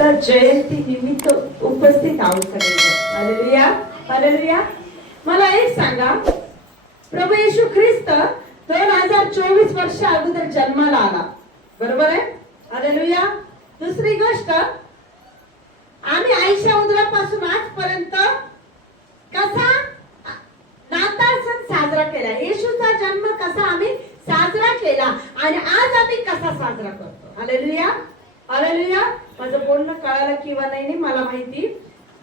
पवित्र जयंती निमित्त उपस्थित आहोत सगळेजण. Hallelujah, hallelujah. मला एक सांगा, प्रभू येशू ख्रिस्त 2024 वर्ष अगोदर जन्माला आला, बरोबर आहे? हालेलुया. दुसरी गोष्ट, आम्ही आईच्या उदरापासून आजपर्यंत कसा नाताळ सण साजरा केला, येशूचा जन्म कसा आम्ही साजरा केला आणि आज आम्ही कसा साजरा करतो. Hallelujah, hallelujah. माझं बोलणं कळालं किंवा नाही मला माहिती.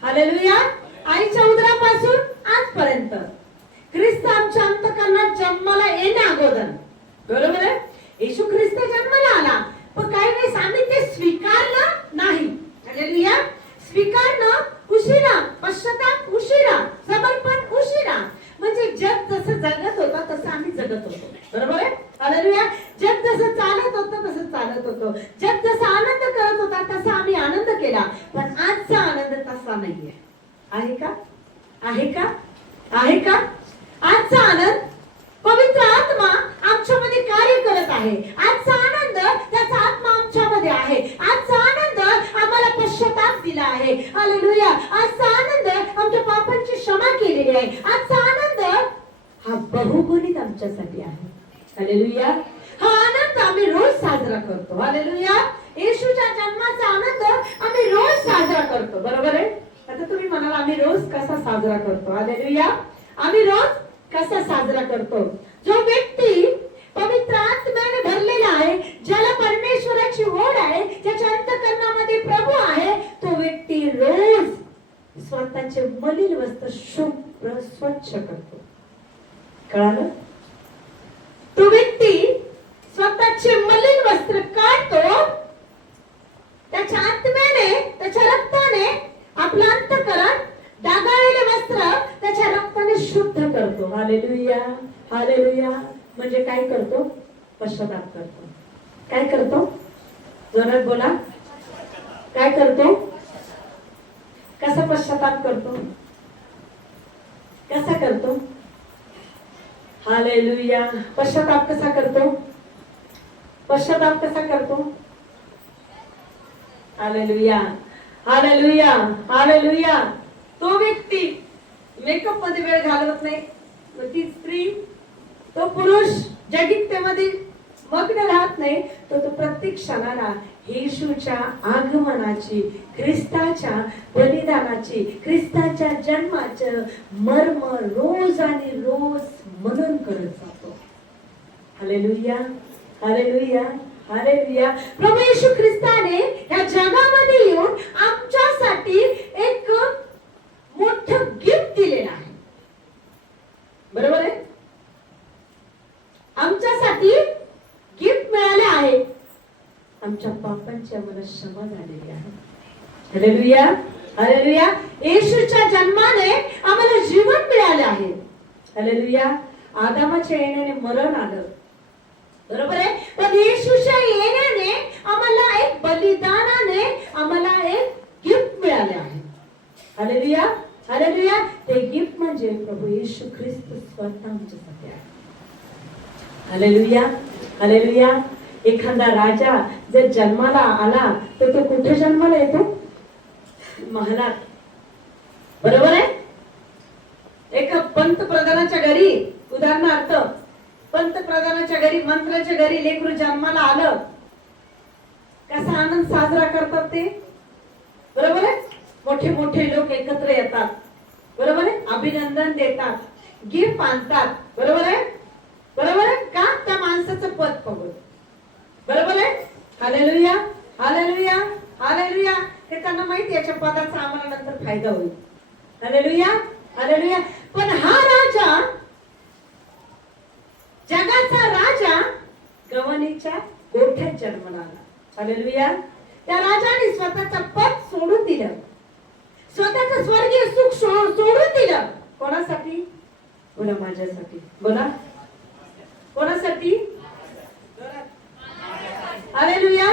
हालेलुया. आईच्या उदरापासून आजपर्यंत ख्रिस्त आमच्या अंतःकरणात जन्माला येण्या अगोदर, बरोबर आहे, येशू ख्रिस्त जन्माला आला, पण काही वेळेस आम्ही ते स्वीकारलं नाही. हालेलुया. स्वीकारणं उशिरा, पश्चाताप उशिरा, समर्पण उशिरा. म्हणजे जग जसं जगत होता तसं आम्ही जगत होतो, बरोबर आहे? हालेलुया. जग जसं चालत होतं तसं चालत होतो, जग जसा आनंद करत होता तसा आम्ही आनंद केला, पण आजचा आनंद तसा नाहीये. आहे का? आहे का? आहे का? आजचा आनंद पवित्र आत्मा आमच्यामध्ये कार्य करत आहे. आजचा आनंद त्याचा आत्मा आमच्यामध्ये आहे. आजचा आनंद आम्हाला पश्चाताप दिला आहे. हालेलुया. आजचा आनंद आमच्या पापांची क्षमा केलेली आहे. आजचा आनंद हा बहुगुणित आमच्यासाठी आहे. हालेलुया. हा आनंद आम्ही रोज साजरा करतो. हालेलुया. येशूच्या जन्माचा आनंद आम्ही रोज साजरा करतो, बरोबर आहे? आता तुम्ही म्हणाल आम्ही रोज कसा साजरा करतो? हालेलुया. आम्ही रोज कसा साजरा करतो? जो व्यक्ती पवित्र आत्म्याने भरलेला आहे, ज्याला परमेश्वराची ओढ आहे, ज्याच्या अंतःकरणामध्ये प्रभू आहे, तो व्यक्ती रोज स्वतःचे मलिन वस्त्र शुभ्र स्वच्छ करतो. कळालं? तो व्यक्ती स्वतःचे मलिन वस्त्र काढतो, त्याच्या आत्म्याने, त्याच्या रक्ताने आपलं अंतःकरण, डागाळलेले वस्त्र त्याच्या रक्ताने शुद्ध करतो. Hallelujah, hallelujah. म्हणजे काय करतो? पश्चाताप करतो. काय करतो? जोरात बोला. काय करतो? कसा पश्चाताप करतो? कसा करतो? हालेलुया. पश्चाताप कसा करतो? पश्चाताप कसा करतो? Hallelujah, hallelujah, hallelujah. तो व्यक्ती मेकअप मध्ये वेळ घालवत नाही, ती स्त्री, तो पुरुष जगिकतेमध्ये मग्न राहत नाही, तो प्रत्येक क्षणाला येशूच्या आगमनाची, ख्रिस्ताच्या बलिदानाची, ख्रिस्ताच्या जन्माचं मर्म रोज आणि रोज मनन करत जातो. Hallelujah, hallelujah, hallelujah. प्रभू येशू ख्रिस्ताने या जगामध्ये येऊन आमच्यासाठी एक मोठं गिफ्ट दिलेलं आहे, बरोबर आहे? आमच्यासाठी गिफ्ट मिळाले आहे. आमच्या पापांची आम्हाला क्षमा झालेली आहे. Hallelujah, hallelujah. येशूच्या जन्माने आम्हाला जीवन मिळाले आहे. हालेलुया. आदामाच्या येण्याने मरण आलं, बरोबर आहे, पण येशूच्या येण्याने आम्हाला एक बलिदानाने आम्हाला एक गिफ्ट मिळाले आहे. Hallelujah, hallelujah. ते गिफ्ट म्हणजे प्रभू येशू ख्रिस्त स्वतः आमच्यासाठी आहे. Hallelujah, hallelujah. एखादा राजा जर जन्माला आला तर तो कुठे जन्माला येतो? महालात, बरोबर आहे? एका पंतप्रधानाच्या घरी, उदाहरणार्थ पंतप्रधानाच्या घरी, मंत्र्याच्या घरी लेकरू जन्माला आलं, कसा आनंद साजरा करतात ते, बरोबर आहे? मोठे मोठे लोक एकत्र येतात, बरोबर आहे, अभिनंदन देतात, गिफ्ट आणतात, बरोबर आहे, बरोबर आहे का? त्या माणसाचं पद बघून, बरोबर आहे? Hallelujah, hallelujah, hallelujah. हे त्यांना माहिती याच्या पदाचा आम्हाला नंतर फायदा होईल. Hallelujah, hallelujah. पण हा राजा, जगाचा राजा गव्हाणीच्या गोठ्यात जन्माला आला. हालेलुया. त्या राजाने स्वतःचं पद सोडून दिलं, स्वतःचं स्वर्गीय सुख सोडून दिलं. कोणासाठी? बोला, माझ्यासाठी. बोला, कोणासाठी? हालेलुया.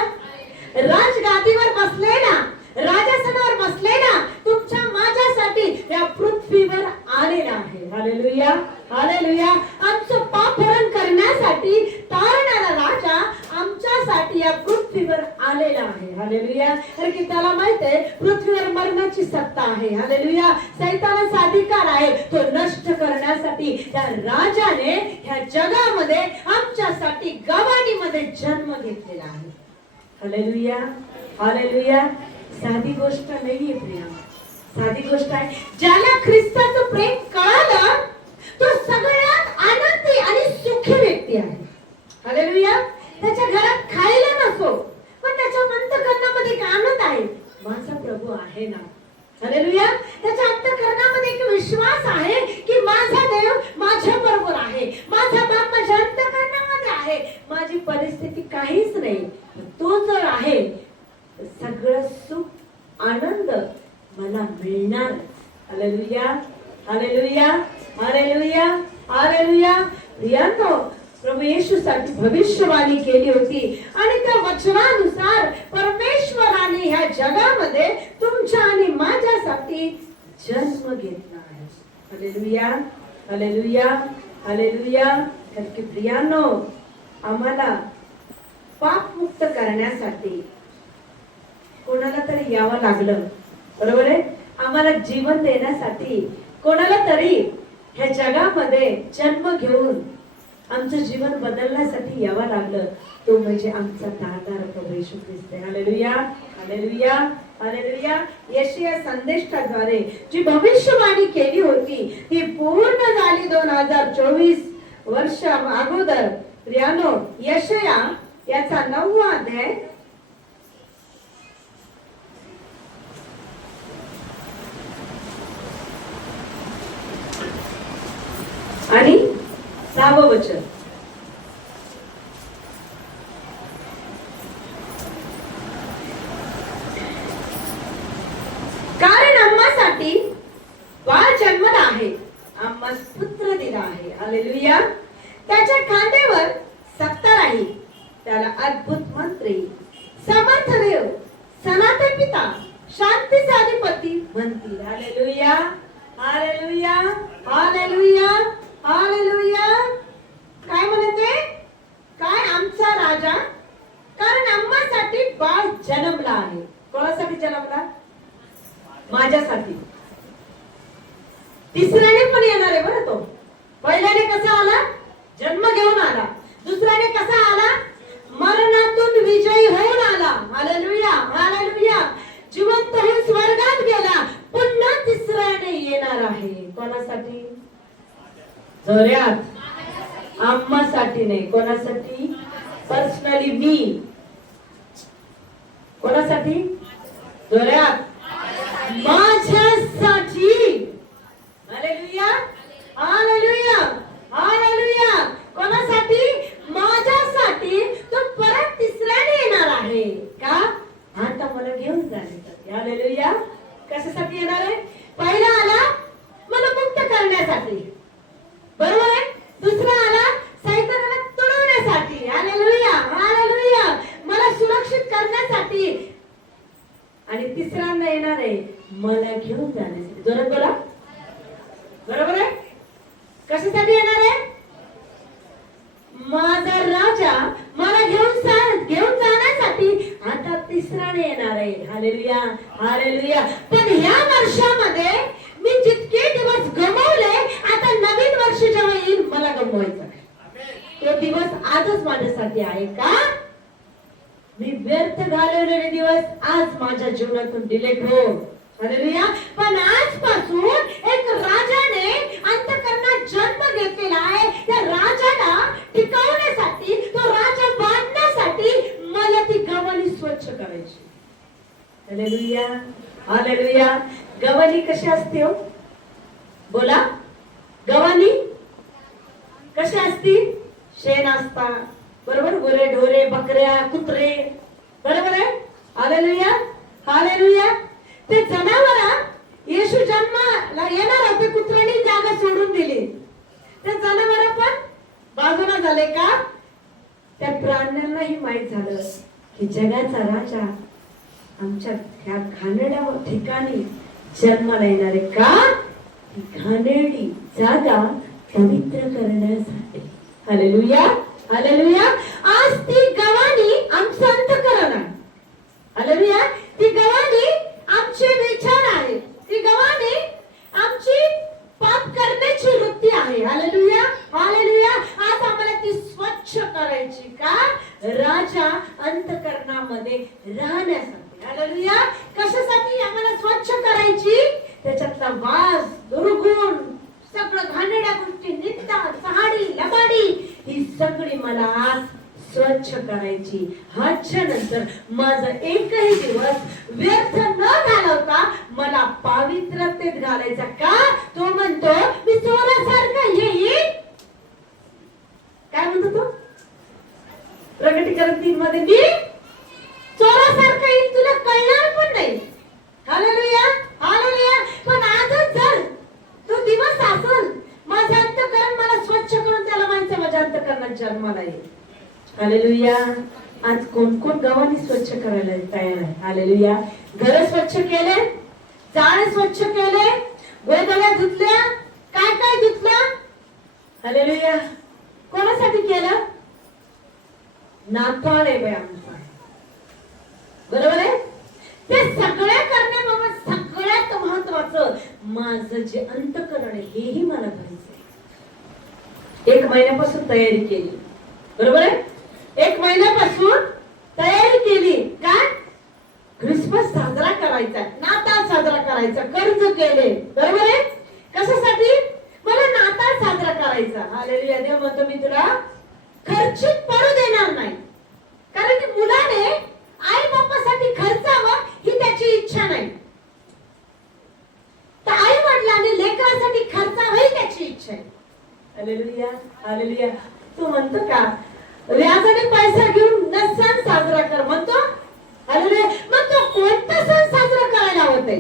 राजगादीवर बसलेला, राजासनावर बसलेला तुमच्या माझ्यासाठी या पृथ्वीवर आलेला आहे. Hallelujah, hallelujah. आमचं पाप हरण करण्यासाठी तारणारा राजा आमच्यासाठी या पृथ्वीवर आलेला आहे. हालेलुया. कारण की त्याला माहित आहे पृथ्वीवर मरणाची सत्ता आहे. हालेलुया. सैतानाचा अधिकार आहे तो नष्ट करण्यासाठी. त्या राजाने ह्या जगामध्ये आमच्यासाठी गवाणीमध्ये जन्म घेतलेला आहे. हालेलुया. हालेलुया. साधी गोष्ट नाहीये प्रिया, साधी गोष्ट आहे. ज्याला ख्रिस्ताचं प्रेम कळालं तो सगळ्यात आनंदी आणि सुखी व्यक्ती आहे. हालेलुया. त्याच्या घरात खायला नसो पण त्याच्या अंतःकरणामध्ये एक आनंद आहे, माझा प्रभू आहे ना. हालेलुया. त्याच्या अंतःकरणामध्ये एक विश्वास आहे की माझा देव माझ्या बरोबर आहे, माझा बाप माझ्या अंतःकरणामध्ये आहे. माझी परिस्थिती काहीच नाही, तो जर आहे सगळं सुख आनंद मला मिळणार. हालेलुया. हालेलुया. हालेलुया. हालेलुया. प्रियांनो, प्रभू येशूसाठी भविष्यवाणी केली होती आणि त्या वचनानुसार परमेश्वराने ह्या जगामध्ये तुमच्या आणि माझ्यासाठी जन्म घेतला आहे. हालेलुया. हालेलुया. हालेलुया. कारण की प्रियांनो, आम्हाला पापमुक्त करण्यासाठी कोणाला तरी यावं लागलं, बरोबर आहे. आम्हाला जीवन देण्यासाठी कोणाला तरी ह्या जगामध्ये जन्म घेऊन आमचं जीवन बदलण्यासाठी यावं लागलं. तो म्हणजे आमचा दाता प्रभू येशू ख्रिस्त. हालेलुया. हालेलुया. हालेलुया. यशाया संदेशाद्वारे जी भविष्यवाणी केली होती ती पूर्ण झाली 2024 वर्ष अगोदर. प्रियानो, यशाया याचा 9वा अध्याय आणि 6वं वचन. कारण आम्हासाठी बाळ जन्मला आहे, आम्हास पुत्र दिला आहे. हालेलुया. त्याच्या खांद्यावर सत्ता राहील, त्याला अद्भुत मंत्री, समर्थ देव, सनातन पिता, शांतीचा अधिपती म्हणतील. हालेलुया. हालेलुया. हालेलुया. हालेलुया. काय म्हणते? काय आमचा राजा, कारण आम्हासाठी बाळ जन्मला आहे. कोणासाठी जन्मला? माझ्यासाठी. तिसऱ्याने पण येणार आहे बरं. तो पहिल्याने कसा आला? जन्म घेऊन आला. दुसऱ्याने कसा आला? मरणातून विजयी होऊन आला. हालेलुया. हालेलुया. जिवंत होऊन स्वर्गात गेला. पुन्हा तिसऱ्याने येणार आहे. कोणासाठी? जोरात. आम्हासाठी नाही. कोणासाठी? पर्सनली मी. कोणासाठी? जोरात. माझ्यासाठी. हालेलुया. हालेलुया. हालेलुया. कोणासाठी? माझ्यासाठी. तो परत तिसऱ्याने येणार आहे. का? आता मला घेऊन जाण्यासाठी. हालेलुया. कशासाठी येणार आहे? पहिला आला मला मुक्त करण्यासाठी, बरोबर आहे. दुसरा आला सैतानाला तुडवण्यासाठी. हालेलुया. हालेलुया. मला सुरक्षित करण्यासाठी. आणि तिसऱ्यांदा येणार आहे मला घेऊन जाण्यासाठी. जोरात बोला. बरोबर आहे. कशासाठी येणार आहे? माझा राजा मला घेऊन जाण्यासाठी आता तिसऱ्याने येणार आहे. हालेलुया. हालेलुया. पण ह्या वर्षामध्ये मी जितके दिवस गमावले, आता नवीन वर्ष जेव्हा येईल मला गमवायचं आहे. तो दिवस आजच माझ्यासाठी आहे. का? मी व्यर्थ घालवलेले दिवस आज माझ्या जीवनातून डिलीट हो. हालेलुया. पण आजपासून एक राजाने अंतःकरणात जन्म घेतलेला आहे. त्या राजाला टिकवण्यासाठी, तो राजा बांधण्यासाठी मला ती गव्हाणी स्वच्छ करायची. हालेलुया. हालेलुया. गव्हाणी कशी असते हो? बोला. गव्हाणी कशी असती? शेण असता, बरोबर. गुरे ढोरे बकऱ्या कुत्रे, बरोबर आहे. हालेलुया. हालेलुया. ते जनावर येशू जन्माला येणार होते, कुत्र्याने जागा सोडून दिली. ते जनावर पण बाजूला झाले. का? त्या प्राण्यांनाही माहित झालं की जगाचा राजा आमच्या ह्या घाणेरड्या ठिकाणी जन्माला येणार आहे. का? घाणेरडी जागा पवित्र करण्यासाठी. हालेलुया. हालेलुया. आज ती गव्हाणी आमचं अंतःकरण आहे. हालेलुया. ती गव्हाणी आमचे विचार आहे, ती गव्हाणी आमची पाप करण्याची वृत्ती आहे. Hallelujah hallelujah. आज आम्हाला ती स्वच्छ करायची का? राजा अंतःकरणामध्ये राहण्यासाठी. हालेलुया. कशासाठी आम्हाला स्वच्छ करायची? त्याच्यातला वास, दुर्गुण, सगळं घाणेरड्या गोष्टी, निंदा, चहाडी, लबाडी, ही सगळी मला आज स्वच्छ करायची. ह्याच्या नंतर माझा एकही दिवस व्यर्थ न घालवता मला पवित्रतेत घालायचा. का? तो म्हणतो मी चोरासारखा येईल. काय म्हणतो तो? प्रकटीकरण 3 मध्ये मी चोरासारखा येईल, तुला कळणार पण नाही. Hallelujah hallelujah. पण आजच जर तो दिवस असेल, माझं अंतःकरण मला स्वच्छ करून त्याला माहिती माझ्या अंतःकरणात जन्माला येईल. हालेलुया. आज कोण कोण गव्हाणी स्वच्छ करायला तयार आहे? हालेलुया. घर स्वच्छ केले, जाळे स्वच्छ केले, गोधड्या धुतल्या, काय काय धुतलं? हालेलुया. कोणासाठी केलं? नाताळ आहे बाई आमचा, बरोबर आहे. ते सगळ्या करण्याबाबत सगळ्यात महत्वाचं माझं जे अंतःकरण आहे हेही मला करायचंय. 1 महिन्यापासून तयारी केली, बरोबर आहे. 1 महिन्यापासून तयारी केली. काय? ख्रिसमस साजरा करायचा, नाताळ साजरा करायचा, कर्ज केले, बरोबर आहे. कशासाठी? मला नाताळ साजरा करायचा. हालेलुया. देव म्हणतो मी तुला खर्चित पडू देणार नाही. कारण की मुलाने आई बापासाठी खर्चावं ही त्याची इच्छा नाही, तर आई वडिलांनी लेकरासाठी खर्चावं ही त्याची इच्छा आहे. Hallelujah hallelujah. तू म्हणतो का व्याजाने पैसा घेऊन न सण साजरा कर म्हणतो? हालेलुया. मग तो कोणता सण साजरा करायला होते?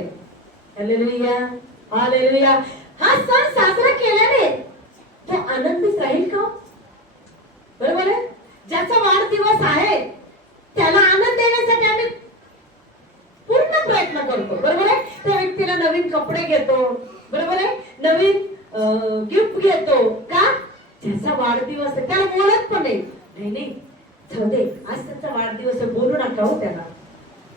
Hallelujah hallelujah. हा सण साजरा केल्याने तो आनंदित राहील का? बरोबर आहे. ज्याचा वाढदिवस आहे त्याला आनंद देण्यासाठी आम्ही पूर्ण प्रयत्न करतो, बरोबर आहे. त्या व्यक्तीला नवीन कपडे घेतो, बरोबर आहे, नवीन गिफ्ट घेतो. का? ज्याचा वाढदिवस आहे त्याला बोलत पण नाही, नाही जाऊ दे आज त्याचा वाढदिवस आहे, बोलू नका हो त्याला.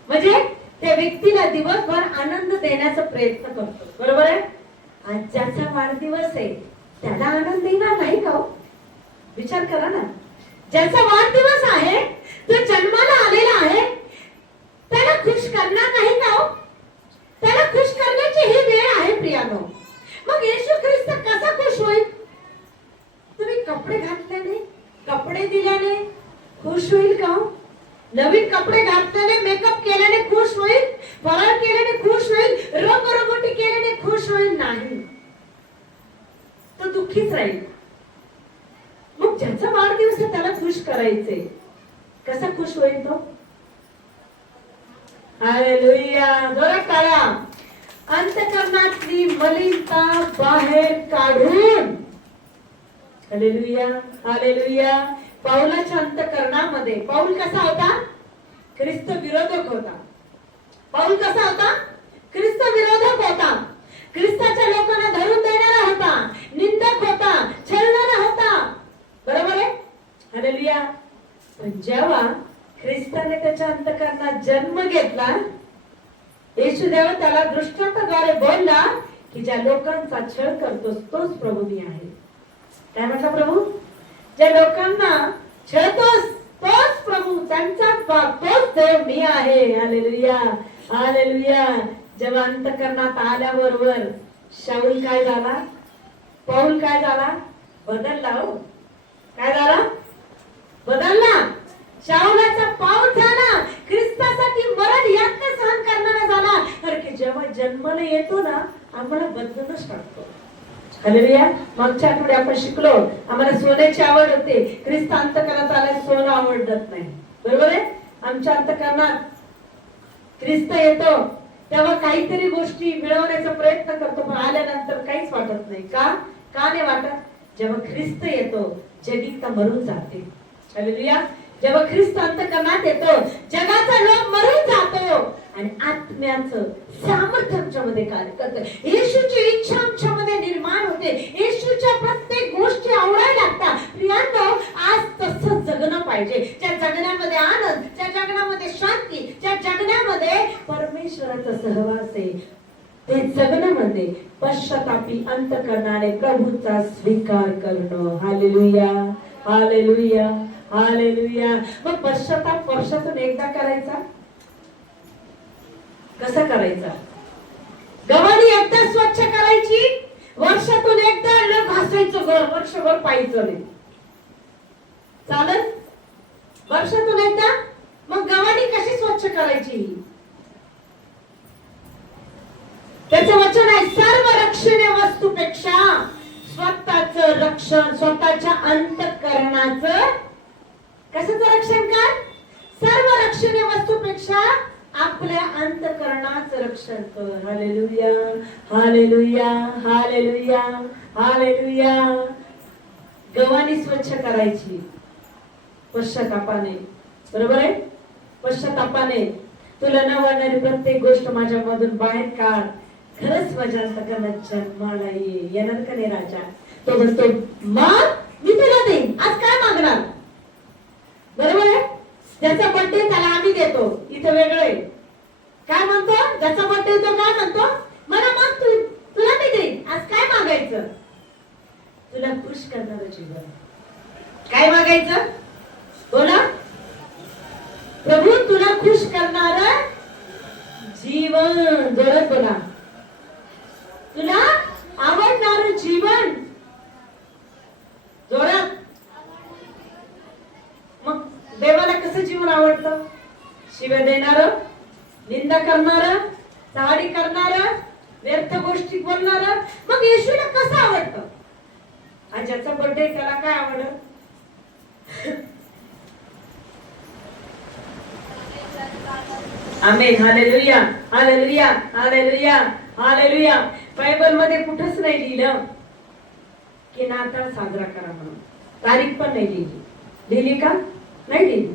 म्हणजे त्या व्यक्तीला दिवसभर आनंद देण्याचा प्रयत्न करतो, बरोबर आहे. आज ज्याचा वाढदिवस आहे त्याला आनंद देणार नाही का? विचार करा ना. ज्याचा वाढदिवस आहे, तो जन्माला आलेला आहे, त्याला खुश करणार नाही का? त्याला खुश करण्याची ही वेळ आहे प्रियानो. मग येशू ख्रिस्त कसा खुश होईल? तुम्ही कपडे घातल्याने, कपडे दिल्याने खुश होईल का? नवीन कपडे घातल्याने, मेकअप केल्याने खुश होईल? फराळ केल्याने खुश होईल? रंगरंगोटी केल्याने खुश होईल? नाही, तो दुःखीच राहील. मग ज्याचा वाढदिवस आहे त्याला खुश करायचे, कसा खुश होईल तो? हालेलुया. जोरात टाळ्या. अंतःकरणातली मलिनता बाहेर काढून. Hallelujah hallelujah. पाऊलाच्या अंतःकरणामध्ये पाऊल कसा होता? ख्रिस्त विरोधक होता. पाऊल कसा होता? ख्रिस्त विरोधक होता. ख्रिस्ताच्या लोकांना धरून देणारा होता, निंदक होता, छळणारा होता, बरोबर आहे. हालेलुया. पण जेव्हा ख्रिस्ताने त्याच्या अंतःकरणात जन्म घेतला, येशू देव त्याला दृष्टांताद्वारे बोलला की ज्या लोकांचा छळ करतोस तोच प्रभू मी आहे. काय म्हटला प्रभू? ज्या लोकांना छळतोस तोच प्रभू, त्यांचा बाप तोच देव मी आहे. Hallelujah hallelujah. जेव्हा अंतःकरणात आल्याबरोबर शाऊल काय झाला? पाऊल काय झाला? बदलला. हो, काय झाला? बदलला. शाऊलाचा पाऊल झाला, ख्रिस्तासाठी मरण यातना सहन करणारा झाला. कारण की जेव्हा जन्माला येतो ना, आम्हाला बदलूनच टाकतो. हालेलुया. मागच्या आठवडे आपण शिकलो, आम्हाला सोन्याची आवड होते, ख्रिस्त अंतःकरणात आल्यास सोनं आवडत नाही, बरोबर आहे. आमच्या अंतःकरणात ख्रिस्त येतो तेव्हा काहीतरी गोष्टी मिळवण्याचा प्रयत्न करतो, पण आल्यानंतर काहीच वाटत नाही. का नाही वाटत? जेव्हा ख्रिस्त येतो जगिकता मरून जाते. हालेलुया. जेव्हा ख्रिस्त अंतःकरणात येतो जगाचा लोभ मरून जातो आणि आत्म्याचं सामर्थ्य आमच्यामध्ये कार्य करतं. येशूची इच्छा आमच्यामध्ये निर्माण होते. येशूच्या प्रत्येक गोष्टी आवडायला लागतात. प्रियांनो, आज तसं जगणं पाहिजे. ज्या जगण्यामध्ये आनंद, ज्या जगण्यामध्ये शांती, ज्या जगण्या जगण्यामध्ये परमेश्वराचा सहवास आहे. ते जगणं म्हणजे पश्चातापी अंतःकरणाने प्रभूचा स्वीकार करणं. Hallelujah, hallelujah, hallelujah. मग पश्चाताप वर्षातून एकदा करायचा. कसा करायचा? गव्हाणी एकदा स्वच्छ करायची, वर्षातून एकदा न घासायचं घर, वर्षभर पाहायचं नाही. चालत? वर्षातून एकदा. मग गव्हाणी कशी स्वच्छ करायची? त्याचं वचन आहे, सर्व रक्षणीय वस्तूपेक्षा स्वतःचं रक्षण, स्वतःच्या अंतःकरणाचं कशाचं रक्षण कर? सर्व रक्षणीय वस्तूपेक्षा आपल्या अंतःकरणाचं रक्षण कर. Hallelujah, hallelujah, hallelujah, hallelujah. गव्हाणी स्वच्छ करायची पश्चातापाने. बरोबर आहे? पश्चातापाने तुला न वाटणारी प्रत्येक गोष्ट माझ्या मधून बाहेर काढ. खरंच माझ्या अंतःकरणात जन्माला येणार का नाही राजा? तो म्हणतो मग मी तुला देईन. आज काय मागणार? बरोबर आहे? ज्याचा बर्थडे त्याला आम्ही देतो. इथं वेगळं आहे. काय म्हणतो? ज्याचा बर्थडे तो काय म्हणतो? मला मग तुला मी देईन. आज काय मागायचं? तुला खुश करणारं जीवन. काय मागायचं? बोला. प्रभू तुला खुश करणारं जीवन. जोरात बोला. तुला आवडणारं जीवन. जोरात. मग देवाला कसं जीवन आवडतं? शिव्या देणारं, निंदा करणारं, चाडी करणारं, व्यर्थ गोष्टी बोलणारं. मग येशूला कसं आवडतं? आणि ज्याचा बर्थडे त्याला काय आवडतं? Amen. Hallelujah, hallelujah, hallelujah, hallelujah. Bible मध्ये कुठंच नाही लिहिलं की नाताळ साजरा करा म्हणून. तारीख पण नाही लिहिली. लिहिली का? नाही लिहिली.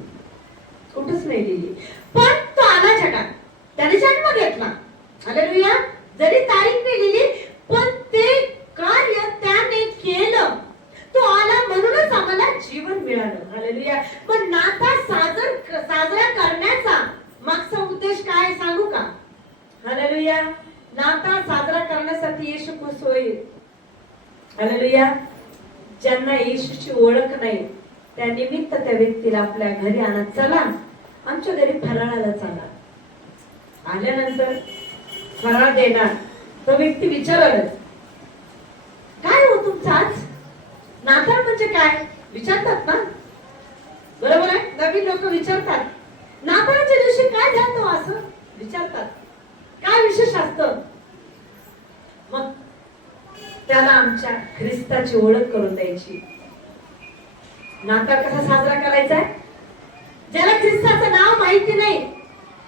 कुठंच नाही लिहिली. पण तो आला जगात, त्याने जन्म घेतला. हालेलुया. जरी तारीख नाही लिहिली पण ते कार्य त्याने केलं. तो आला म्हणूनच आम्हाला जीवन मिळालं. हालेलुया. पण नाताळ साजरा करण्याचा मागचा उद्देश काय सांगू का? हालेलुया. नाताळ साजरा करण्यासाठी येशू खुश होईल. हालेलुया. ज्यांना येशूची ओळख नाही त्या निमित्त त्या व्यक्तीला आपल्या घरी आणा. चला आमच्या घरी फराळाला चला. आल्यानंतर फराळ देणार. तो व्यक्ती विचारलं काय हो तुमचं आज? नाताळ म्हणजे काय विचारतात ना? बरोबर आहे? नवीन लोक विचारतात नाताळच्या दिवशी काय झालं असं विचारतात. काय विशेष असतं? मग त्याला आमच्या ख्रिस्ताची ओळख करून द्यायची. नाताळ कसा साजरा करायचा आहे? ज्याला ख्रिस्ताचं नाव माहिती नाही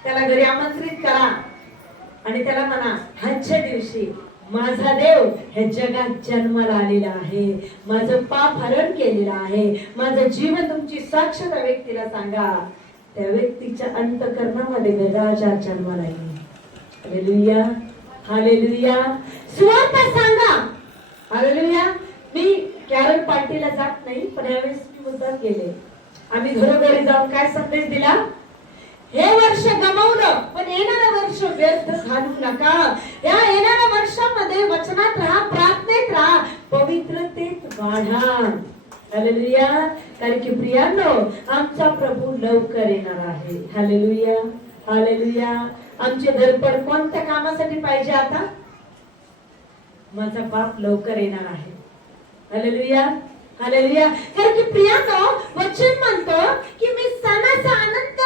त्याला घरी आमंत्रित करा आणि त्याला म्हणा आजच्या दिवशी माझा देव हे जगात जन्माला आलेला आहे. माझं पाप हरण केलेलं आहे. माझं जीवन तुमची साक्ष त्या व्यक्तीला सांगा. त्या व्यक्तीच्या अंतःकरणामध्ये राजा जन्माला येईल. Hallelujah, hallelujah. सुवार्ता सांगा. हालेलुया. मी कॅरल पार्टीला जात नाही पण यावेळेस मी मुद्दाम गेले. आम्ही घरोघरी जाऊन काय संदेश दिला? हे वर्ष गमावलं पण येणारं वर्ष व्यर्थ घालवू नका. या येणाऱ्या वर्षामध्ये वचनात राहा, प्रार्थनेत राहा, पवित्रतेत वाढा. हालेलुया. कारण की प्रियांनो आमचा प्रभू लवकर येणार आहे. Hallelujah, hallelujah. आमचे धडपड कोणत्या कामासाठी पाहिजे आता? माझा बाप लवकर येणार आहे. Hallelujah, hallelujah. कारण की प्रियांनो वचन म्हणतो की मी सणाचा आनंद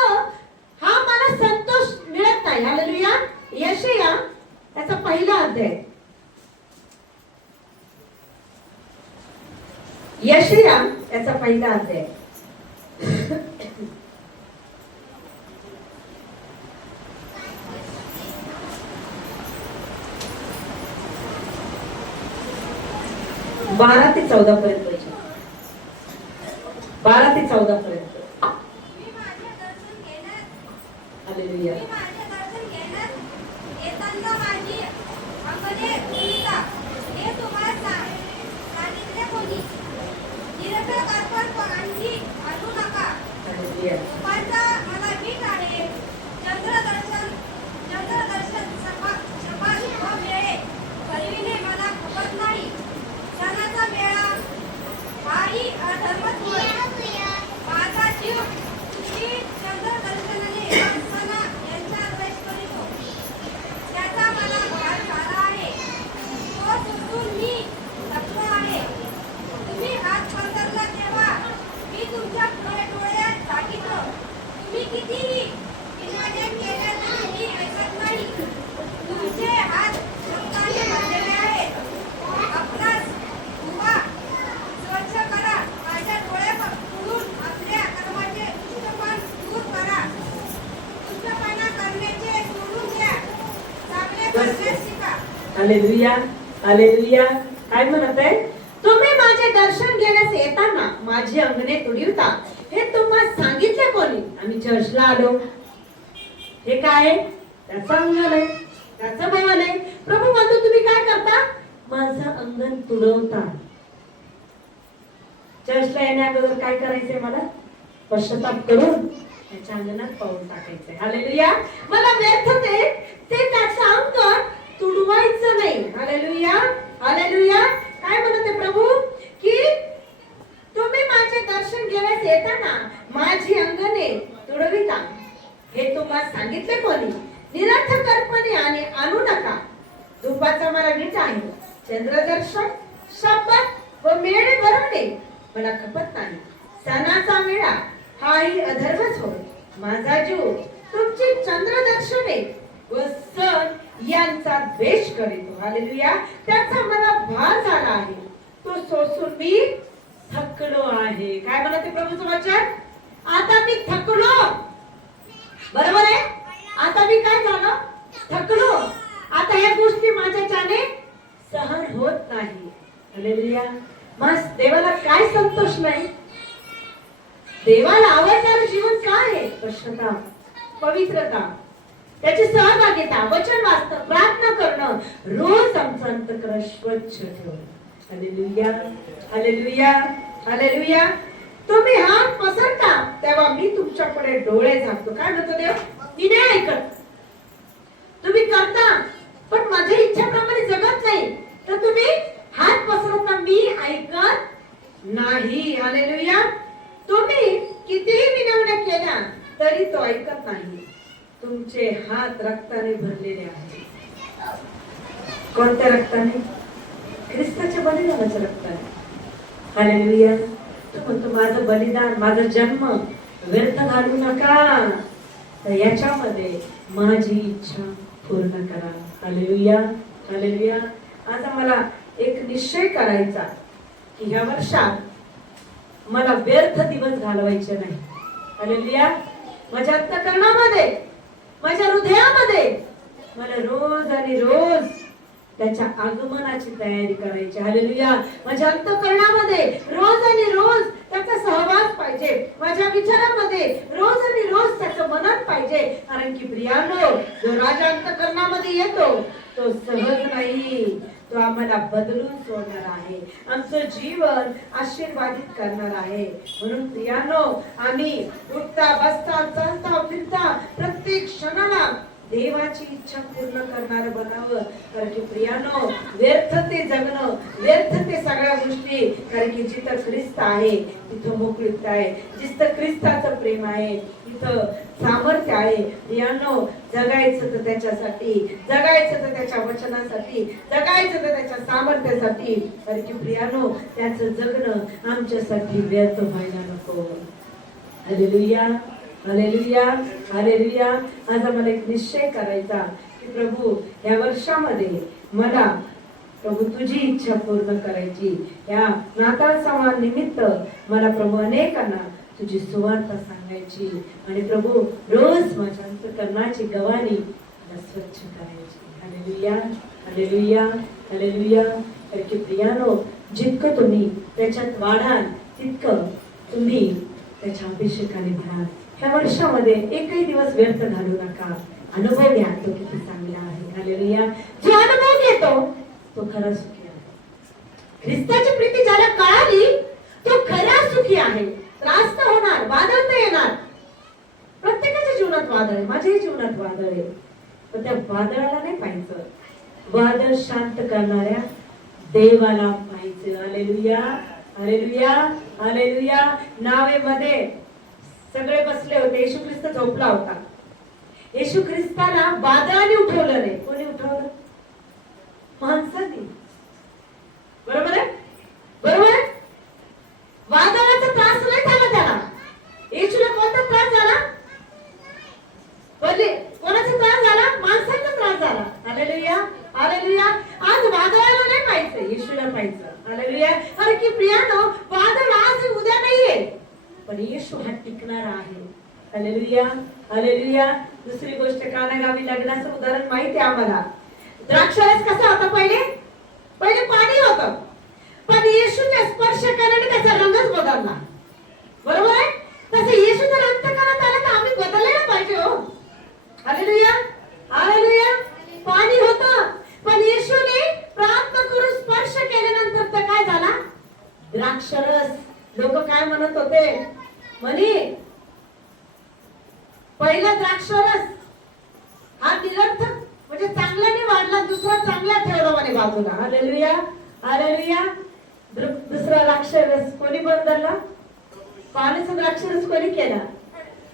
हा मला संतोष मिळत नाही. हालेलुया. यशाया त्याचा पहिला अध्याय. यशाया याचा पहिला अध्याय. बारा ते 14 पर्यंत. 12 ते 14 पर्यंत. हालेलुया. Hallelujah, hallelujah. काय म्हणत आहे? तुम्ही माझे दर्शन घेण्यास येताना माझी अंगणे तुडविता, हे तुम्हाला सांगितले कोणी? आम्ही चर्चला आलो. हे काय? त्याचं अंगण आहे, त्याचं भवन आहे. प्रभू म्हणतो तुम्ही काय करता? माझं अंगण तुडवता. चर्चला येण्या अगोदर काय करायचंय? मला पश्चाताप करून त्याच्या अंगणात पाऊल टाकायचंय. हालेलुया. मला व्यर्थ ते त्याचं अंगण तुडवायचं नाही. Hallelujah, hallelujah. काय म्हणते प्रभू? की तुम्ही माझे दर्शन घेण्यास येताना माझी अंगणे तुडविता, हे तुम्हाला सांगितले कोणी? निरर्थकपणे आणि आणू नका. धूपाचा मला मीठ आहे, चंद्रदर्शन, शपथ व मेढे भरवणे मला खपत नाही. सणाचा मेळा हाही अधर्मच होय. माझा जीव तुमची चंद्रदर्शने व सण यांचा द्वेष करीतो. हालेलुया. त्याचा मला भार झाला आहे, तो सोसून मी थकलो आहे. काय म्हणते प्रभूचं वचन? आता मी थकलो. बरोबर आहे? आता मी काय झालो? थकलो. आता या गोष्टी माझ्याच्याने सहन होत नाही. हालेलुया. मग देवाला काय संतोष नाही? देवाला आवडणारं जीवन काय आहे? पश्चाताप, पवित्रता, त्याची सहभागिता, वचन वाचणं, प्रार्थना करणं, रोज आमचं अंतःकरण स्वच्छ ठेवणं. Hallelujah, hallelujah, hallelujah. तुम्ही हात पसरता तेव्हा मी तुमच्याकडे डोळे झाकतो. काय म्हणतो देव? मी नाही ऐकत. तुम्ही करता पण माझ्या इच्छेप्रमाणे जगत नाही, तर तुम्ही हात पसरता, मी ऐकत नाही. हालेलुया. तुम्ही कितीही विनवण्या केल्या तरी तो ऐकत नाही. तुमचे हात रक्ताने भरलेले आहेत. कोणत्या रक्ताने? ख्रिस्ताच्या बलिदानाच्या रक्ताने. हालेलुया. तो म्हणतो माझं बलिदान, माझा जन्म व्यर्थ घालू नका, तर याच्यामध्ये माझी इच्छा पूर्ण करा. Hallelujah, hallelujah. आज मला एक निश्चय करायचा की ह्या वर्षात मला व्यर्थ दिवस घालवायचे नाही. हालेलुया. माझ्या अंतःकरणामध्ये, माझ्या हृदयामध्ये मला रोज आणि रोज त्याच्या आगमनाची तयारी करायची. हालेलुया. माझ्या अंतःकरणामध्ये रोज आणि रोज त्याचा सहवास पाहिजे. माझ्या विचारामध्ये रोज आणि रोज त्याचं मनन पाहिजे. कारण की प्रियानो, जो राजा अंतःकरणामध्ये येतो तो सहज नाही, तो आम्हाला बदलून सोडणार आहे, आमचं जीवन आशीर्वादित करणार आहे. म्हणून प्रियानो, आम्ही उठता बसता चालता फिरता प्रत्येक क्षणाला देवाची इच्छा पूर्ण करणार बनावं. कारण की प्रियानो, व्यर्थ ते जगणं, व्यर्थ ते सगळ्या गोष्टी. कारण की जिथं ख्रिस्त आहे तिथं मोकळीकता आहे, जिथं ख्रिस्ताचं प्रेम आहे तिथं सामर्थ्य आहे. प्रियानो, जगायचं तर त्याच्यासाठी, जगायचं तर त्याच्या वचनासाठी, जगायचं तर त्याच्या सामर्थ्यासाठी. कारण की प्रियानो, त्याचं जगणं आमच्यासाठी व्यर्थ व्हायला नको. Hallelujah, hallelujah, hallelujah. आज आम्हाला एक निश्चय करायचा की प्रभू, या वर्षामध्ये मला प्रभू तुझी इच्छा पूर्ण करायची. या नाताळ सण निमित्त मला प्रभू अनेकांना तुझी सुवार्ता सांगायची आणि प्रभू रोज माझ्या अंतःकरणाची गवाणी मला स्वच्छ करायची. Hallelujah, hallelujah, hallelujah. कारण की प्रियानो, जितकं तुम्ही त्याच्यात वाढाल तितकं तुम्ही त्याच्या अभिषेकाने भराल. ह्या वर्षामध्ये एकही दिवस व्यर्थ घालू नका. अनुभव घ्या, तो किती चांगला आहे. हालेलुया. जो अनुभव घेतो तो खरा सुखी आहे. ख्रिस्ताची प्रीती ज्याला कळाली तो खरा सुखी आहे. त्रास तर होणार, वादळ तर येणार. प्रत्येकाच्या जीवनात वादळ आहे, माझ्याही जीवनात वादळ आहे. पण त्या वादळाला नाही पाहायचं, वादळ शांत करणाऱ्या देवाला पाहायचं. Hallelujah, hallelujah, hallelujah. नावेमध्ये सगळे बसले होते, येशू ख्रिस्त झोपला होता. येशू ख्रिस्ताला वादळाने उठवलं नाही. कोणी उठवलं? माणसाने. बरोबर आहे, बरोबर आहे. वादळाचा त्रास नाही झाला त्याला. येशूला कोणता त्रास झाला? बोलले कोणाचा त्रास झाला? माणसाचा त्रास झाला. Hallelujah, hallelujah. आज वादळाला नाही पाहायचं, येशूला पाहायचं. हालेलुया. अरे की प्रियानो, वादळ आज उद्या नाहीये, पण येशू हा टिकणारा आहे. Hallelujah, hallelujah. दुसरी गोष्ट, कानागावी लग्नाचं उदाहरण माहिती आहे आम्हाला. द्राक्षरस कसा होता पहिले? पहिले पाणी होतं, पण येशूच्या स्पर्श केल्याने त्याचा रंगच बदलला. बरोबर आहे? तसं येशू जर अंतःकरणात आला तर आम्ही बदलायला पाहिजे हो. Hallelujah, hallelujah. पाणी होतं, पण येशूने प्रार्थना करून स्पर्श केल्यानंतर तर काय झाला? द्राक्षरस. लोक काय म्हणत होते? म्हणे पहिला द्राक्षरस हा निरर्थक, म्हणजे चांगला नाही वाढला, दुसरा चांगला ठेवला म्हणे बाजूला. Hallelujah, hallelujah. दुसरा द्राक्षरस कोणी बदलला? पाण्याचा द्राक्षरस कोणी केला?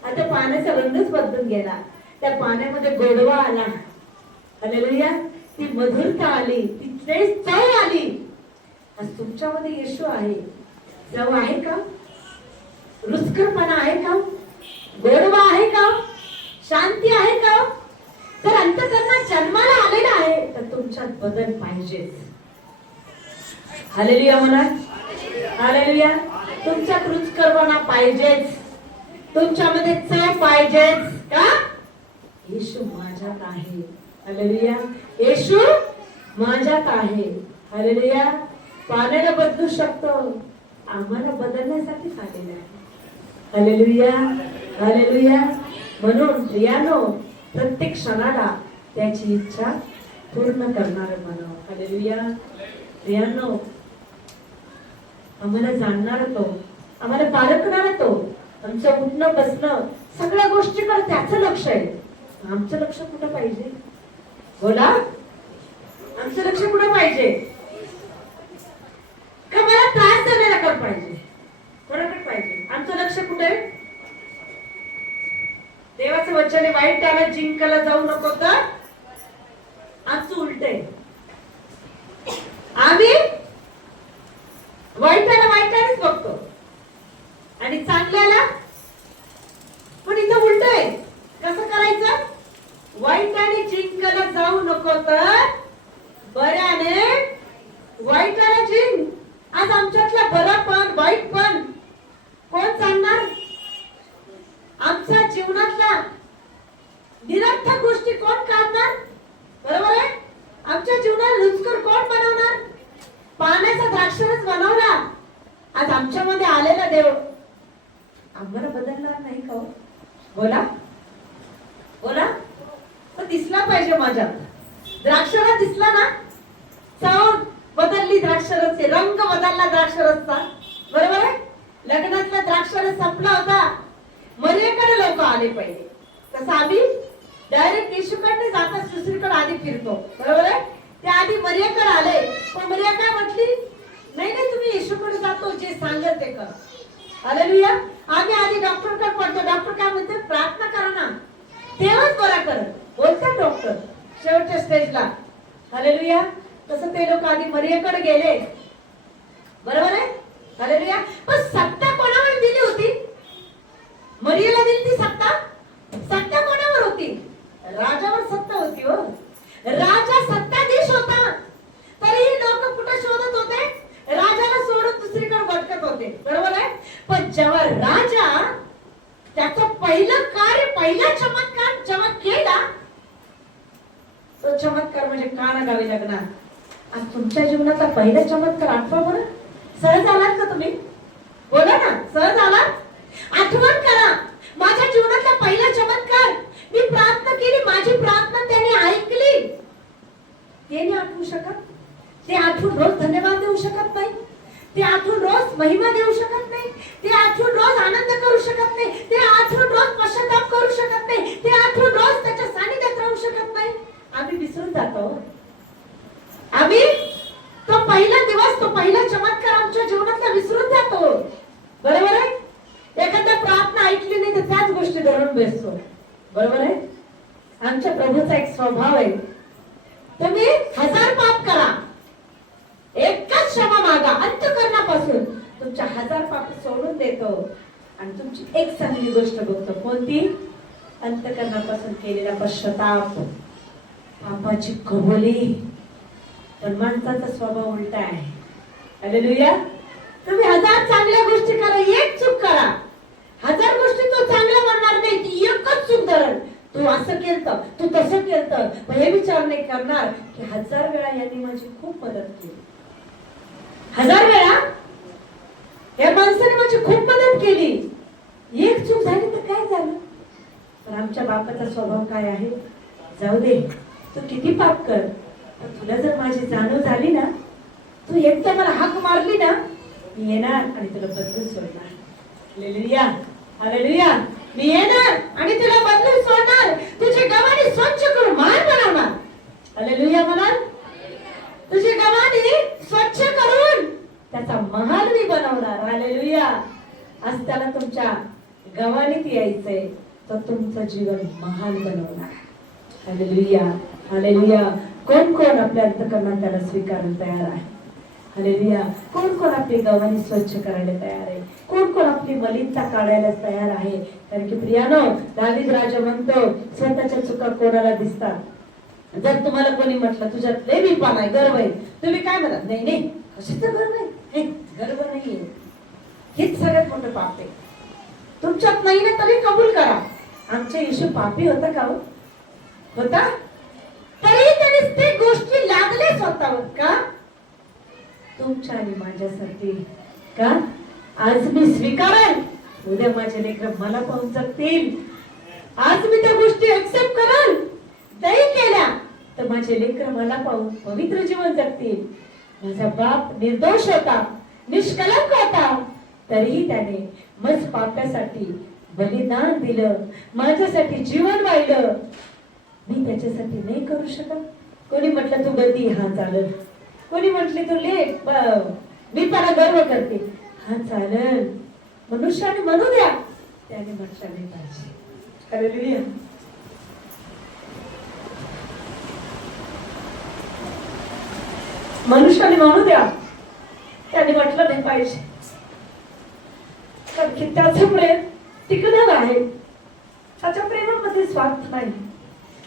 आता पाण्याचा रंगच बदलून गेला. त्या पाण्यामध्ये गोडवा आला. हालेलुया. ती मधुरता आली, ती चव आली. आज तुमच्यामध्ये येशू आहे. चव आहे का? रुचकरपणा आहे का? गोडवा आहे का? शांती आहे का? जर अंतःकरणात जन्माला आलेला आहे तर तुमच्यात बदल पाहिजेच. हालेलुया म्हणा, हालेलुया. तुमच्यात रुचकरपणा पाहिजेच, तुमच्यामध्ये चव पाहिजेच. का? येशू माझ्यात आहे. हालेलुया. येशू माझ्यात आहे. हालेलुया. पाण्याला बदलू शकतो, आम्हाला बदलण्यासाठी आलेला आहे. Hallelujah, hallelujah. म्हणून प्रियानो, प्रत्येक क्षणाला त्याची इच्छा पूर्ण करणार म्हणा. हालेलुया. प्रियानो, आम्हाला जाणणार तो, आम्हाला पारखणार तो. आमचं उठणं बसणं सगळ्या गोष्टीकडे त्याचं लक्ष आहे. आमचं लक्ष कुठं पाहिजे? बोला, आमचं लक्ष कुठं पाहिजे? का मला त्रास देण्याकडे पाहिजे? कोणाकडे पाहिजे? आमचं लक्ष कुठे? देवाचं वचन वाईटाला जिंकायला जाऊ नको, तर आमचं उलट आहे. आम्ही वाईटाला वाईटानेच बघतो आणि चांगल्याला, पण इथं उलट आहे. कसं करायचं? वाईटाने जिंकायला जाऊ नको, तर बऱ्याने वाईटाला जिंक. आज आमच्यातला बरा पण वाईट पण कोण सांगणार? आमच्या जीवनातला निरर्थक गोष्टी कोण काढणार? बरोबर आहे? आमच्या जीवनाला रुचकर कोण बनवणार? पाण्याचा द्राक्षरस बनवला. आज आमच्यामध्ये आलेला देव आम्हाला बदलणार नाही का? बोला, बोला. तो दिसला पाहिजे माझ्यात. द्राक्षरस दिसला ना, चव बदलली, द्राक्षरसचे रंग बदलला द्राक्षरसचा. बरोबर आहे? लग्नातला द्राक्षरस संपला होता, मरियाकडे लोक आले पहिले. तसं आम्ही डायरेक्ट येशूकडे जाताच दुसरीकडे आधी फिरतो. बरोबर आहे? ते आधी मरियाकडे आले, पण मरिया काय म्हटली? नाही नाही, तुम्ही येशूकडे जातो, जे सांगेल ते कर. हालेलुया. आम्ही आधी डॉक्टरकडे पडतो. डॉक्टर काय म्हणते? प्रार्थना करा ना, तेव्हाच बरा करत, बोलतात डॉक्टर शेवटच्या स्टेजला. हालेलुया. तसं ते लोक आधी मरियाकडे गेले. बरोबर आहे? हालेलुया. पण सत्ता कोणावर दिली होती? मरियाला दिली ती सत्ता. सत्ता कोणावर होती? राजावर सत्ता होती. हो, राजा सत्ताधीश होता, तरीही लोक कुठे शोधत होते? राजाला सोडून दुसरीकडे भटकत होते. बरोबर आहे? पण जेव्हा राजा त्याचं पहिलं कार्य, पहिला चमत्कार जेव्हा केला, तो चमत्कार म्हणजे कानागावी लग्नात. आज तुमच्या जीवनाचा पहिला चमत्कार आठवा बरं. सहज आलात का तुम्ही? बोला ना, सहज आलात? आठवण करा. माझ्या जीवनातला पहिला चमत्कार, मी प्रार्थना केली, माझी प्रार्थना त्याने ऐकली. ते नाही आठवू शकत. ते आठवून रोज धन्यवाद देऊ शकत नाही. ते आठवून रोज महिमा देऊ शकत नाही. ते आठवून रोज आनंद करू शकत नाही. ते आठवून रोज पश्चाताप करू शकत नाही. ते आठवून रोज त्याच्या सानिध्यात राहू शकत नाही. आम्ही विसरून जातो. आम्ही तो पहिला दिवस, तो पहिला चमत्कार आमच्या जीवनातला विसरून जातो. बरोबर आहे? एखाद्या प्रार्थना ऐकली नाही तर त्याच गोष्टी धरून बसतो. बरोबर आहे? आमच्या प्रभूचा एक स्वभाव आहे, तुम्ही 1000 पाप करा, एकच क्षमा मागा, अंतःकरणापासून तुमच्या 1000 पाप सोडून देतो आणि तुमची एक चांगली गोष्ट बघतो. कोणती? अंतःकरणापासून केलेला पश्चाताप, पापाची कबुली. पण माणसाचा स्वभाव उलटा आहे. हालेलुया. तुम्ही 1000 चांगल्या गोष्टी करा, एक चूक करा. 1000 गोष्टी तो चांगला म्हणणार नाही, ती एकच चूक धरण. तू असं केलं, तू तसं केलं, पण हे विचार नाही करणार की 1000 वेळा यांनी माझी खूप मदत केली. 1000 वेळा या माणसाने माझी खूप मदत केली. एक चूक झाली तर काय झालं? पण आमच्या बापाचा स्वभाव काय आहे? जाऊ दे, तू किती पाप कर, पण तुला जर माझी जाणीव झाली ना, तू एकदा मला हाक मारली ना, मी येणार आणि तुला बदलून सोडणार. Hallelujah, hallelujah. मी येणार आणि तुला बदलून सोडणार. तुझे गव्हाणी स्वच्छ करून महान बनवणार. हालेलुया म्हणा. तुझे गव्हाणी स्वच्छ करून त्याचा महान मी बनवणार. हालेलुया. आज त्याला तुमच्या गव्हाणीत यायचंय, तर तुमचं जीवन महान बनवणार. Hallelujah, hallelujah. कोण कोण आपल्या अंतःकरणात त्याला स्वीकारायला तयार आहे? हालेलुया. कोण कोण आपली गव्हाणी स्वच्छ करायला तयार आहे? कोण कोण आपली मलिनता काढायला तयार आहे? कारण की प्रियानो, दावीद राजा म्हणतो, स्वतःच्या चुका कोणाला दिसतात. जर तुम्हाला कोणी म्हटलं तुझ्यात लय विपान आहे, गर्व आहे, तुम्ही काय म्हणत? नाही नाही, कशाचं गर्व आहे? हे गर्व नाहीये. हेच सगळ्यात मोठं पाप आहे. तुमच्यात नाही ना तरी कबूल करा. आमच्या येशू पापी होता का? होता? तरी त्याने ते गोष्टी लागले स्वतःवर. का? तुमच्या आणि माझ्यासाठी. का? आज मी स्वीकारेन, उद्या माझे लेकर मला पाहून जगतील. आज मी त्या गोष्टी एक्सेप्ट करेन, नाही केल्या तर माझे लेकर मला पाहून पवित्र जीवन जगतील. माझा बाप निर्दोष होता, निष्कलंक होता, तरीही त्याने मज पाप्यासाठी बलिदान दिलं, माझ्यासाठी जीवन वाहिलं. मी त्याच्यासाठी नाही करू शकत? कोणी म्हटलं तू गती, हा चालेल. कोणी म्हटले तू लेट, मी मला गर्व करते, हा चालेल. मनुष्याने म्हणू द्या, त्याने म्हटलं नाही पाहिजे. हालेलुया. मनुष्याने म्हणू द्या, त्याने म्हटलं नाही पाहिजे. कारण की त्याचं प्रेम टिकणार आहे. त्याच्या प्रेमामध्ये स्वार्थ नाही,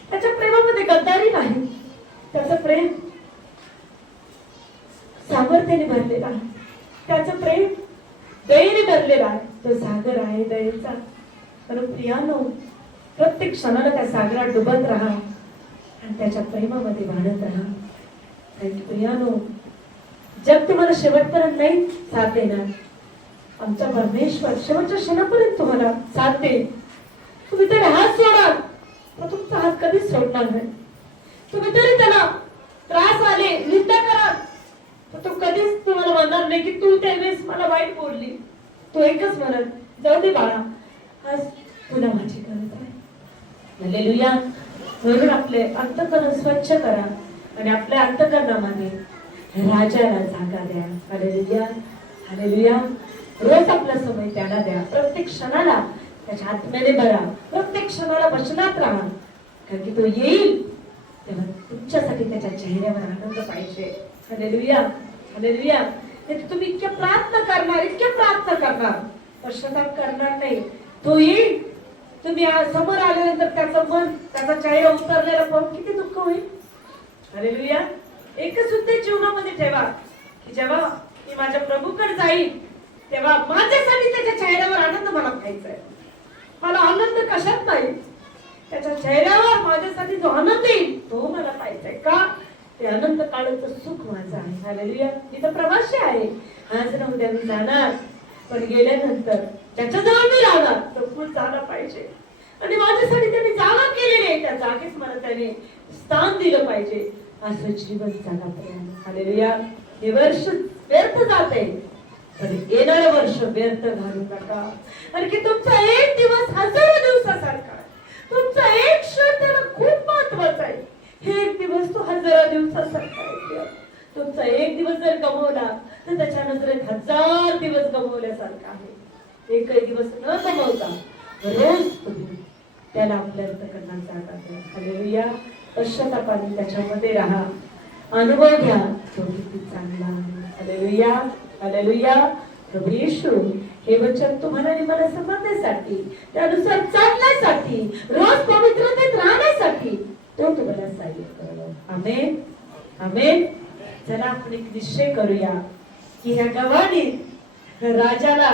त्याच्या प्रेमामध्ये गद्दारी नाही. त्याचं प्रेम सामर्थ्याने भरलेला आहे, त्याचं प्रेम दयेने भरलेला आहे. तो सागर आहे दयेचा. म्हणून प्रियानो, प्रत्येक क्षणाला त्या सागरात डुबत राहा आणि त्याच्या प्रेमामध्ये वाढत राहा. प्रियानो, जग तुम्हाला शेवटपर्यंत नाही साथ देणार. आमचा परमेश्वर शेवटच्या क्षणापर्यंत तुम्हाला साथ देईल. तुम्ही तरी हात सोडा, तर तुमचा हात कधीच सोडणार नाही. तुम्ही तरी त्याला त्रास आले, निंदा करा, तर तो कधीच तुम्हाला म्हणणार नाही की तू त्यावेळेस मला वाईट बोलली. तो एकच म्हणत, जाऊ दे बाळा, आज तुला माझी गरज आहे. हालेलुया. म्हणून आपले अंतःकरण स्वच्छ करा आणि आपल्या अंतःकरणामध्ये राजाला जागा द्या. Hallelujah, hallelujah. रोज आपला समय त्याला द्या. प्रत्येक क्षणाला त्याच्या आत्म्याने भरा. प्रत्येक क्षणाला वचनात राहा, कारण की तो येईल तेव्हा तुमच्यासाठी त्याच्या चेहऱ्यावर आनंद पाहिजे. Hallelujah, hallelujah. तुम्ही इतके प्रार्थना करणार, इतके प्रार्थना करणार, पश्चाताप करणार नाही. तो येईल, तुम्ही समोर आल्यानंतर त्याचं मन, त्याचा चेहरा उतरलेला पाहून किती दुःख होईल. हालेलुया. एकच उद्देश जीवनामध्ये ठेवा की जेव्हा मी माझ्या प्रभूकडे जाईल तेव्हा माझ्यासाठी त्याच्या चेहऱ्यावर आनंद मला पाहायचा आहे. मला आनंद कशात नाही, त्याच्या चेहऱ्यावर माझ्यासाठी जो आनंद येईल तो मला पाहायचा आहे. का? ते अनंत काळाचं सुख माझं आहे. हालेलुया. मी तर प्रवासी आहे. आज ना उद्या मी जाणार, पण गेल्यानंतर ज्याच्याजवळ मी राहणार तो खूप जाणं पाहिजे. आणि माझ्यासाठी त्यांनी जागा केलेली आहे, त्या जागेत मला त्याने स्थान दिलं पाहिजे. असं जीवन जगा प्रेम. हालेलुया. हे वर्ष व्यर्थ जाते, पण येणारं वर्ष व्यर्थ घालू नका. कारण की तुमचा एक दिवस हजारो दिवसासारखा आहे. तुमचा एक क्षण त्याला खूप महत्वाचा आहे. हे एक दिवस तो हजारो दिवसासारखा आहे. तुमचा एक दिवस जर गमवला तर त्याच्या नजरेत 1000 दिवस गमवल्यासारखा आहे. एकही दिवस न गमवता रोज तुम्ही त्याला आपल्या अंतःकरणात जागा द्या. हालेलुया. पश्चातापाने त्याच्यामध्ये राहा, अनुभव घ्या, तो किती चांगला आहे. Hallelujah, hallelujah. प्रभू येशू हे वचन तुम्हाला आणि मला समजण्यासाठी, त्यानुसार चालण्यासाठी, रोज पवित्रतेत राहण्यासाठी तो तुम्हाला सहाय्य करो. आमेन, आमेन. चला आपण एक निश्चय करूया की ह्या गव्हाणी राजाला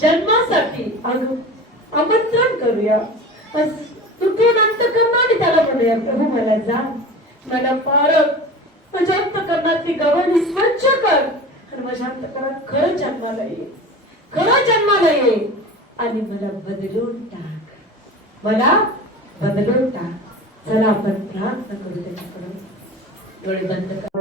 जन्मासाठी आमंत्रण करूया. तुटून अंतःकरणाने त्याला म्हणूया, प्रभू मला जा, मला पारख, माझ्या अंतःकरणातली गव्हाणी स्वच्छ कर आणि माझ्या अंतःकरणात खरं जन्माला ये, खरं जन्माला ये आणि मला बदलून टाक, मला बदलून टाक. चला आपण प्रार्थना करू त्याच्याकडे. डोळे बंद कर.